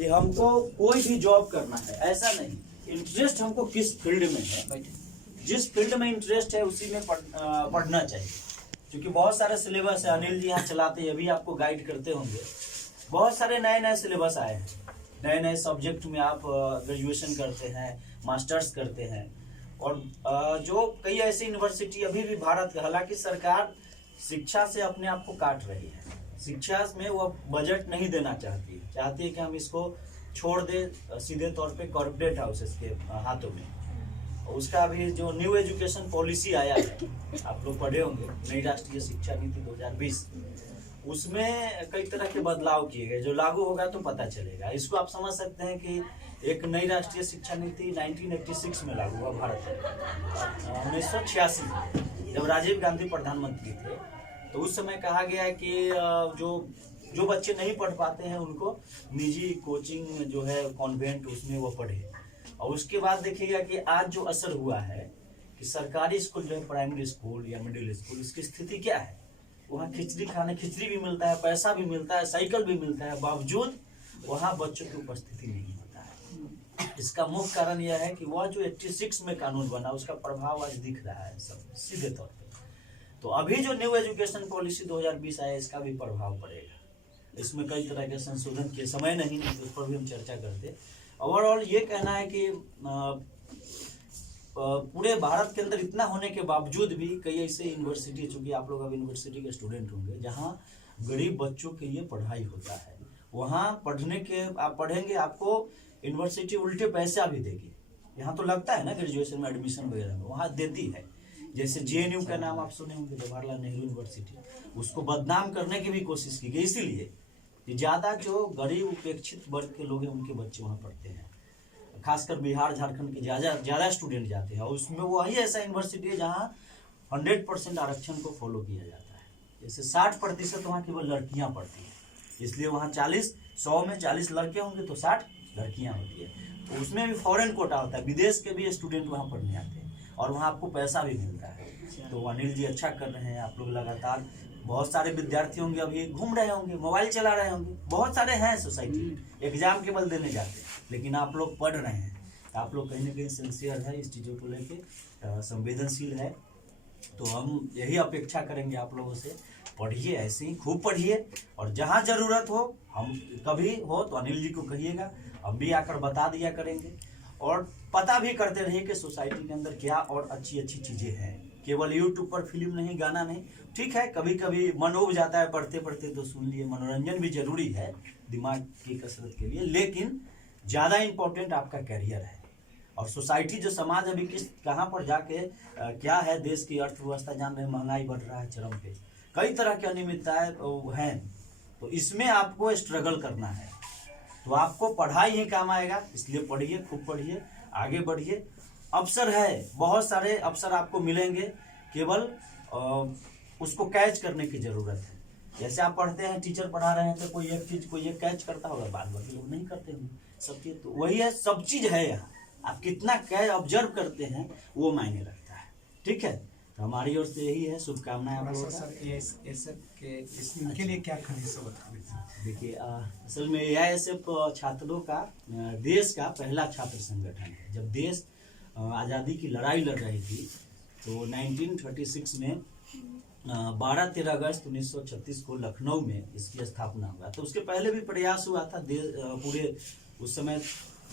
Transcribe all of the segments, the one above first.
कि हमको कोई भी जॉब करना है, ऐसा नहीं, इंटरेस्ट हमको किस फील्ड में है, जिस फील्ड में इंटरेस्ट है उसी में पढ़ना चाहिए। क्योंकि बहुत सारे सिलेबस है, अनिल जी यहाँ चलाते हैं, अभी आपको गाइड करते होंगे, बहुत सारे नए नए सिलेबस आए हैं, नए नए सब्जेक्ट में आप ग्रेजुएशन करते हैं, मास्टर्स करते हैं। और जो कई ऐसी यूनिवर्सिटी अभी भी भारत के, हालांकि सरकार शिक्षा से अपने आप को काट रही है, शिक्षा में वो बजट नहीं देना चाहती है कि हम इसको छोड़ दे सीधे तौर पे कॉर्पोरेट हाउसेस के हाथों में। उसका अभी जो न्यू एजुकेशन पॉलिसी आया है, आप लोग पढ़े होंगे, नई राष्ट्रीय शिक्षा नीति 2020, उसमें कई तरह के बदलाव किए गए, जो लागू होगा तो पता चलेगा। इसको आप समझ सकते हैं कि एक नई राष्ट्रीय शिक्षा नीति 1986 में लागू हुआ भारत में, 1986 में, जब राजीव गांधी प्रधानमंत्री थे। तो उस समय कहा गया है कि जो बच्चे नहीं पढ़ पाते हैं उनको निजी कोचिंग जो है कॉन्वेंट, उसमें वो पढ़े। और उसके बाद देखिएगा कि आज जो असर हुआ है कि सरकारी स्कूल जो है, प्राइमरी स्कूल या मिडिल स्कूल, इसकी स्थिति क्या है, वहाँ खिचड़ी भी मिलता है, पैसा भी मिलता है, साइकिल भी मिलता है, बावजूद वहाँ बच्चों की उपस्थिति नहीं होता है। इसका मुख्य कारण यह है कि वह जो 86 में कानून बना, उसका प्रभाव आज दिख रहा है सब सीधे तौर पे। तो अभी जो न्यू एजुकेशन पॉलिसी 2020 आया, इसका भी प्रभाव पड़ेगा। इसमें कई तरह के संशोधन के समय नहीं, तो उस पर भी हम चर्चा करते। ओवरऑल ये कहना है कि पूरे भारत के अंदर इतना होने के बावजूद भी कई ऐसे यूनिवर्सिटी, चूंकि आप लोग अब यूनिवर्सिटी के स्टूडेंट होंगे, जहाँ गरीब बच्चों के लिए पढ़ाई होता है, वहाँ आप पढ़ेंगे, आपको यूनिवर्सिटी उल्टे पैसा भी देगी। यहाँ तो लगता है ना ग्रेजुएशन में एडमिशन वगैरह में, वहाँ देती है। जैसे JNU का नाम आप सुने होंगे, जवाहरलाल नेहरू यूनिवर्सिटी, उसको बदनाम करने की भी कोशिश की गई, इसीलिए कि ज्यादा जो गरीब उपेक्षित वर्ग के लोग हैं उनके बच्चे वहाँ पढ़ते हैं, खासकर बिहार झारखंड के ज्यादा स्टूडेंट जाते हैं। और उसमें वही ऐसा यूनिवर्सिटी है जहाँ 100% आरक्षण को फॉलो किया जाता है। जैसे 60% वहाँ केवल लड़कियाँ पढ़ती हैं, इसलिए वहाँ 100 में 40 लड़के होंगे तो 60 लड़कियाँ होती है। तो उसमें भी फॉरेन कोटा होता है, विदेश के भी स्टूडेंट वहाँ पढ़ने आते हैं, और वहाँ आपको पैसा भी मिलता है। तो अनिल जी अच्छा कर रहे हैं, आप लोग लगातार, बहुत सारे विद्यार्थी होंगे अभी घूम रहे होंगे, मोबाइल चला रहे होंगे, बहुत सारे हैं सोसाइटी में, एग्जाम केवल देने जाते हैं, लेकिन आप लोग पढ़ रहे हैं। आप लोग कहीं ना कहीं सिंसियर है, इस चीज़ों को लेके संवेदनशील है। तो हम यही अपेक्षा करेंगे आप लोगों से, पढ़िए, ऐसे ही खूब पढ़िए, और जहाँ जरूरत हो, हम कभी हो तो अनिल जी को कहिएगा, हम भी आकर बता दिया करेंगे। और पता भी करते रहिए कि सोसाइटी के अंदर क्या और अच्छी अच्छी चीज़ें हैं। केवल यूट्यूब पर फिल्म नहीं, गाना नहीं, ठीक है, कभी कभी मन उब जाता है पढ़ते पढ़ते तो सुन लिए, मनोरंजन भी जरूरी है दिमाग की कसरत के लिए, लेकिन ज़्यादा इम्पोर्टेंट आपका कैरियर है। और सोसाइटी जो समाज अभी कहाँ पर जाके क्या है, देश की अर्थव्यवस्था जान रहे हैं, महंगाई बढ़ रहा है चरम पे, कई तरह की अनियमितताएं हैं। तो इसमें आपको स्ट्रगल करना है, तो आपको पढ़ाई ही काम आएगा, इसलिए पढ़िए, खूब पढ़िए, आगे बढ़िए। अवसर है, बहुत सारे अवसर आपको मिलेंगे, केवल उसको कैच करने की जरूरत है। जैसे आप पढ़ते हैं, टीचर पढ़ा रहे हैं तो कोई एक चीज कोई एक कैच करता होगा, बाद बाकी लोग नहीं करते होंगे सब चीज। तो वही है, सब चीज है यहाँ, आप कितना कैच ऑब्जर्व करते हैं वो मायने रखता है। ठीक है, तो हमारी ओर से यही है, शुभकामनाएं आप लोगों को। इनके लिए क्या करें सब बता दीजिए। देखिए, असल में AISF छात्रों का देश का पहला छात्र संगठन है। जब देश आज़ादी की लड़ाई लड़ रही थी तो 1936 में 12-13 अगस्त 1936 को लखनऊ में इसकी स्थापना हुआ। तो उसके पहले भी प्रयास हुआ था, पूरे उस समय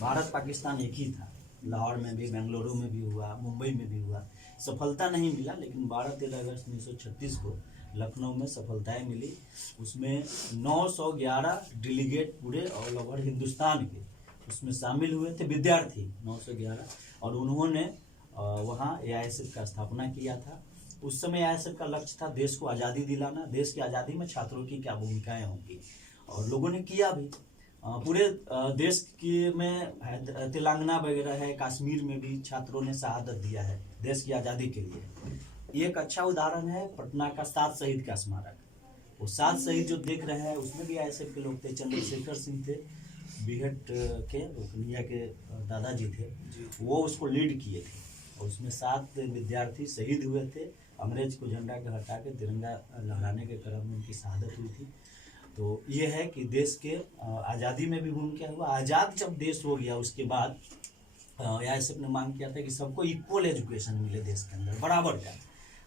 भारत पाकिस्तान एक ही था, लाहौर में भी, बेंगलुरु में भी हुआ, मुंबई में भी हुआ, सफलता नहीं मिला। लेकिन 12-13 अगस्त 1936 को लखनऊ में सफलताएं मिली। उसमें 911 डेलीगेट पूरे ऑल ओवर हिंदुस्तान के उसमें शामिल हुए थे, विद्यार्थी 911, और उन्होंने वहाँ AISF का स्थापना किया था। उस समय AISF का लक्ष्य था देश को आज़ादी दिलाना, देश की आज़ादी में छात्रों की क्या भूमिकाएं होंगी, और लोगों ने किया भी। पूरे देश की में तेलंगाना वगैरह है, कश्मीर में भी छात्रों ने शहादत दिया है देश की आज़ादी के लिए। एक अच्छा उदाहरण है पटना का 7 शहीद का स्मारक। वो 7 शहीद जो देख रहे हैं उसमें भी AISF के लोग थे, चंद्रशेखर सिंह थे, बीहट के कन्हैया के दादाजी थे, वो उसको लीड किए थे। और उसमें 7 विद्यार्थी शहीद हुए थे, अंग्रेज को झंडा के हटा के तिरंगा लहराने के क्रम में उनकी शहादत हुई थी। तो ये है कि देश के आज़ादी में भी भूमिका हुआ। आज़ाद जब देश हो गया उसके बाद ISF ने मांग किया था कि सबको इक्वल एजुकेशन मिले देश के अंदर, बराबर का।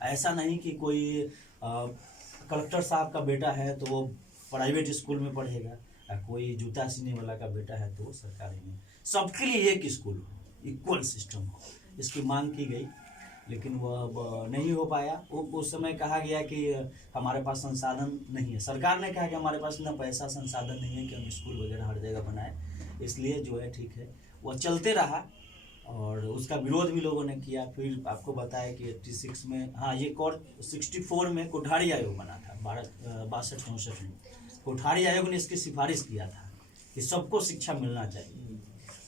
ऐसा नहीं कि कोई कलेक्टर साहब का बेटा है तो वो प्राइवेट स्कूल में पढ़ेगा, कोई जूता सीने वाला का बेटा है तो वो सरकारी में। सबके लिए एक स्कूल हो, इक्वल सिस्टम हो, इसकी मांग की गई, लेकिन वह नहीं हो पाया। उस समय कहा गया कि हमारे पास संसाधन नहीं है। सरकार ने कहा कि हमारे पास इतना पैसा संसाधन नहीं है कि हम स्कूल वगैरह हर जगह बनाएं, इसलिए जो है ठीक है वह चलते रहा और उसका विरोध भी लोगों ने किया। फिर आपको बताया कि 86 में, हाँ ये 64 में कोठारी आयोग बना था, 62-64 में कोठारी आयोग ने इसकी सिफारिश किया था कि सबको शिक्षा मिलना चाहिए।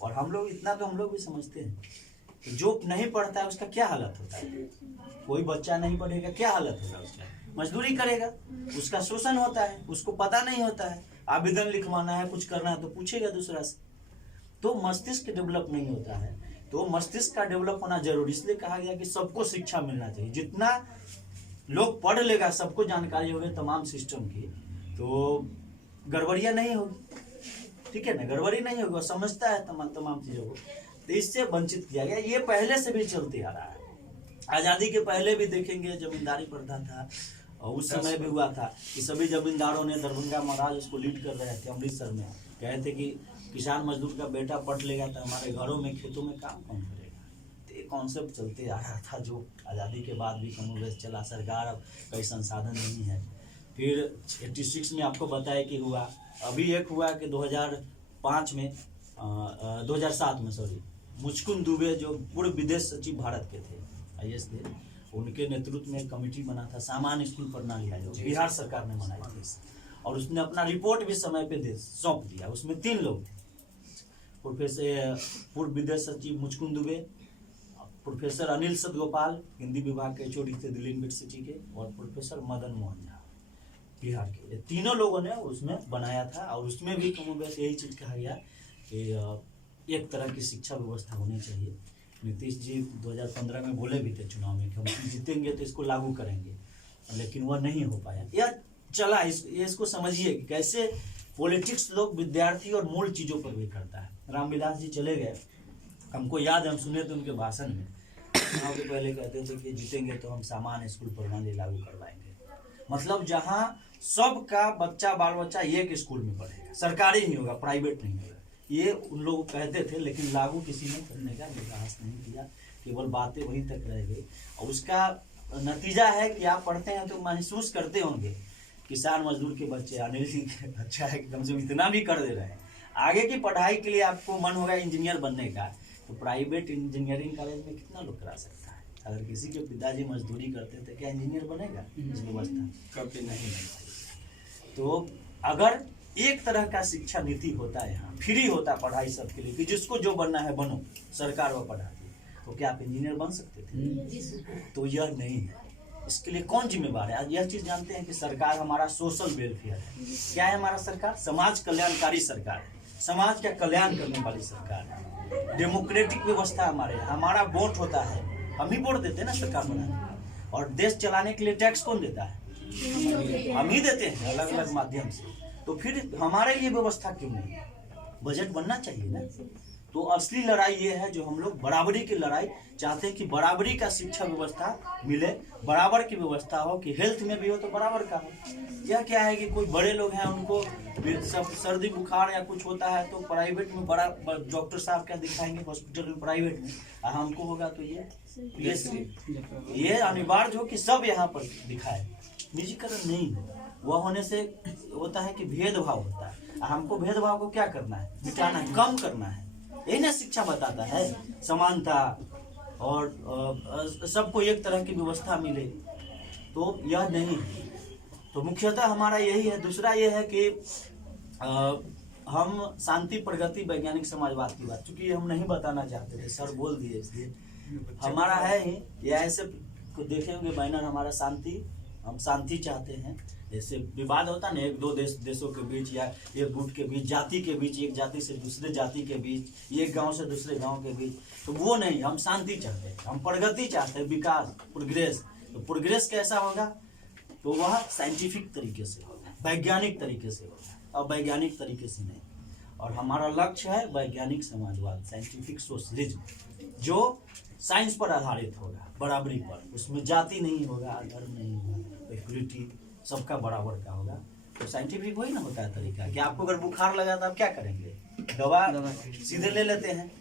और हम लोग इतना तो हम लोग भी समझते हैं कि जो नहीं पढ़ता है उसका क्या हालत होता है। कोई बच्चा नहीं पढ़ेगा क्या हालत होगा उसका, मजदूरी करेगा, उसका शोषण होता है, उसको पता नहीं होता है, आवेदन लिखवाना है, कुछ करना है तो पूछेगा दूसरा से, तो मस्तिष्क डेवलप नहीं होता है। तो मस्तिष्क का डेवलप होना जरूरी, इसलिए कहा गया कि सबको शिक्षा मिलना चाहिए। जितना लोग पढ़ लेगा, सबको जानकारी होगी तमाम सिस्टम की, तो गड़बड़ियाँ नहीं होगी, ठीक है ना, गड़बड़ी नहीं होगी, वो समझता है तमाम चीज़ों को, तो इससे वंचित किया गया। ये पहले से भी चलते आ रहा है। आज़ादी के पहले भी देखेंगे जमींदारी प्रथा था, और उस समय भी हुआ था कि सभी जमींदारों ने, दरभंगा महाराज उसको लीड कर रहे थे, अमृतसर में कहे थे कि किसान मजदूर का बेटा पढ़ लेगा तो हमारे घरों में खेतों में काम कौन करेगा। तो ये कॉन्सेप्ट चलते आ रहा था, जो आज़ादी के बाद भी कमोवेश चला। सरकार अब कई संसाधन नहीं है। फिर 86 में आपको बताया कि हुआ, अभी एक हुआ कि 2005 में 2007 में सॉरी, मुचकुंद दुबे जो पूर्व विदेश सचिव भारत के थे, IAS थे, उनके नेतृत्व में कमेटी बना था, सामान्य स्कूल प्रणाली आयोग, बिहार सरकार ने बनाई थी, और उसने अपना रिपोर्ट भी समय पे सौंप दिया। उसमें 3 लोग थे, प्रोफेसर पूर्व विदेश सचिव मुचकुंद दुबे, प्रोफेसर अनिल सतगोपाल हिंदी विभाग के HOD थे दिल्ली यूनिवर्सिटी के, और प्रोफेसर मदन मोहन झा बिहार के। ये तीनों लोगों ने उसमें बनाया था, और उसमें भी कमोवेश यही चीज़ कहा गया कि एक तरह की शिक्षा व्यवस्था होनी चाहिए। नीतीश जी 2015 में बोले भी थे चुनाव में कि हम जीतेंगे तो इसको लागू करेंगे, लेकिन वह नहीं हो पाया। यह चला, इसको समझिए कि कैसे पॉलिटिक्स लोग विद्यार्थी और मूल चीज़ों पर भी करता है। रामविलास जी चले गए, हमको याद है, हम सुने थे उनके भाषण में, चुनाव के पहले कहते थे कि जीतेंगे तो हम सामान्य स्कूल प्रणाली लागू करवाएंगे। मतलब जहाँ सबका बच्चा बाल बच्चा एक स्कूल में पढ़ेगा, सरकारी ही होगा, प्राइवेट नहीं होगा, ये उन लोग कहते थे, लेकिन लागू किसी ने करने का प्रयास नहीं किया, केवल बातें वहीं तक रह गई। और उसका नतीजा है कि आप पढ़ते हैं तो महसूस करते होंगे, किसान मजदूर के बच्चे, अनिल जी के अच्छा है कि कम से कम इतना भी कर दे रहे हैं। आगे की पढ़ाई के लिए आपको मन होगा इंजीनियर बनने का, तो प्राइवेट इंजीनियरिंग कॉलेज में कितना लोग करा सकता है। अगर किसी के पिताजी मजदूरी करते थे, क्या इंजीनियर बनेगा? इस व्यवस्था कभी नहीं बनेगा। तो अगर एक तरह का शिक्षा नीति होता है, यहाँ फ्री होता पढ़ाई सबके लिए, कि जिसको जो बनना है बनो, सरकार वो पढ़ाती, तो क्या आप इंजीनियर बन सकते थे? तो यह नहीं है। इसके लिए कौन जिम्मेवार है? आज यह चीज जानते हैं कि सरकार हमारा सोशल वेलफेयर है। क्या है हमारा सरकार? समाज कल्याणकारी सरकार है, समाज का कल्याण करने वाली सरकार है। डेमोक्रेटिक व्यवस्था हमारे, हमारा वोट होता है, हम ही वोट देते हैं ना सरकार बनाने, और देश चलाने के लिए टैक्स कौन देता है? हम ही देते हैं अलग अलग माध्यम से। तो फिर हमारे लिए व्यवस्था क्यों नहीं? बजट बनना चाहिए ना। तो असली लड़ाई ये है जो हम लोग बराबरी की लड़ाई चाहते हैं, कि बराबरी का शिक्षा व्यवस्था मिले, बराबर की व्यवस्था हो, कि हेल्थ में भी हो तो बराबर का हो। यह क्या है कि कोई बड़े लोग हैं, उनको सब सर्दी बुखार या कुछ होता है तो प्राइवेट में बड़ा डॉक्टर साहब क्या दिखाएंगे हॉस्पिटल में, प्राइवेट में, हमको होगा तो ये अनिवार्य हो कि सब यहाँ पर दिखाए। निजीकरण नहीं है, वह होने से होता है कि भेदभाव होता है। हमको भेदभाव को क्या करना है? मिटाना है, कम करना है। यही ना शिक्षा बताता है, समानता और सबको एक तरह की व्यवस्था मिले, तो यह नहीं है। तो मुख्यतः हमारा यही है। दूसरा यह है कि हम शांति, प्रगति, वैज्ञानिक समाजवाद की बात, चूंकि हम नहीं बताना चाहते थे, सर बोल दिए, इसलिए हमारा है ही। या ऐसे को देखेंगे बैनर हमारा शांति, हम शांति चाहते हैं। जैसे विवाद होता है ना, एक दो देशों के बीच या एक गुट के बीच, जाति के बीच, एक जाति से दूसरे जाति के बीच, एक गांव से दूसरे गांव के बीच, तो वो नहीं, हम शांति चाहते हैं, हम प्रगति चाहते हैं, विकास, प्रोग्रेस। तो प्रोग्रेस कैसा होगा? तो वह साइंटिफिक तरीके से होगा, वैज्ञानिक तरीके से होगा, अवैज्ञानिक तरीके से नहीं। और हमारा लक्ष्य है वैज्ञानिक समाजवाद, साइंटिफिक सोशलिज्म, जो साइंस पर आधारित होगा, बराबरी पर, उसमें जाति नहीं होगा, धर्म नहीं होगा, इक्वलिटी, सबका बराबर का होगा। तो साइंटिफिक वही ना होता है तरीका कि आपको अगर बुखार लगा तो आप क्या करेंगे, दवा सीधे ले लेते हैं,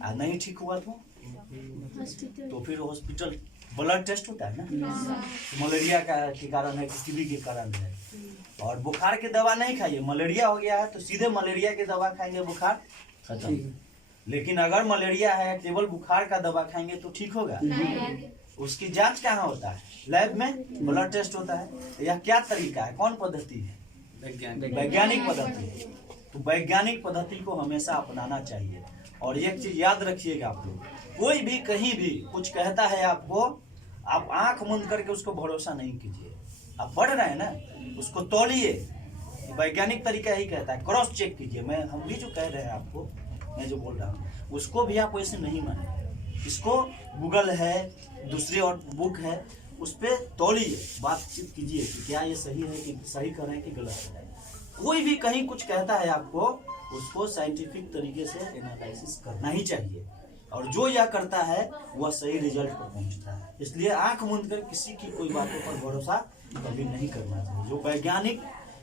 और नहीं ठीक हुआ तो फिर हॉस्पिटल, ब्लड टेस्ट होता है ना, तो मलेरिया के कारण है कि टीबी के कारण है। और बुखार की दवा नहीं खाइए, मलेरिया हो गया है तो सीधे मलेरिया की दवा खाएंगे, बुखार खत्म। लेकिन अगर मलेरिया है, केवल बुखार का दवा खाएंगे तो ठीक होगा? उसकी जांच कहाँ होता है? लैब में ब्लड टेस्ट होता है। यह क्या तरीका है, कौन पद्धति है? वैज्ञानिक पद्धति है। तो वैज्ञानिक पद्धति को हमेशा अपनाना चाहिए। और एक चीज याद रखिएगा आप लोग, कोई भी कहीं भी कुछ कहता है आपको, आप आंख मूंद करके उसको भरोसा नहीं कीजिए। आप पढ़ रहे हैं ना, उसको तौलिए, वैज्ञानिक तरीका ही कहता है, क्रॉस चेक कीजिए। हम भी जो कह रहे हैं आपको, मैं जो बोल रहा हूँ उसको भी आप वैसे नहीं माने। इसको गूगल है, दूसरी और बुक है, उस पर तौलिए, बातचीत कीजिए कि क्या ये सही है, कि सही कर रहे हैं कि गलत है। कोई भी कहीं कुछ कहता है आपको, उसको साइंटिफिक तरीके से एनालिसिस करना ही चाहिए। और जो यह करता है वह सही रिजल्ट पर पहुंचता है। इसलिए आंख मूंद कर किसी की कोई बातों पर भरोसा कभी नहीं करना चाहिए। जो वैज्ञानिक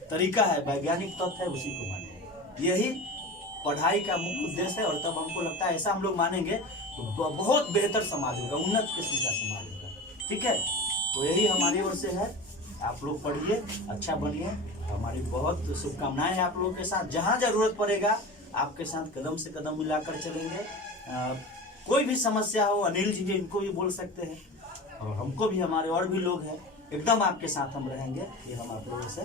तरीका है, वैज्ञानिक तथ्य है, उसी को माने। यही पढ़ाई का मुख्य उद्देश्य है। और तब हमको लगता है ऐसा हम लोग मानेंगे तो बहुत बेहतर समाज होगा, उन्नत किस्म का समाज होगा। ठीक है, तो यही हमारी ओर से है। आप लोग पढ़िए, अच्छा बनिए। हमारी बहुत शुभकामनाएं हैं आप लोगों के साथ। जहाँ जरूरत पड़ेगा आपके साथ कदम से कदम मिलाकर चलेंगे। कोई भी समस्या हो, अनिल जी भी, इनको भी बोल सकते हैं, और हमको भी, हमारे और भी लोग हैं, एकदम आपके साथ हम रहेंगे। ये हम आप लोगों से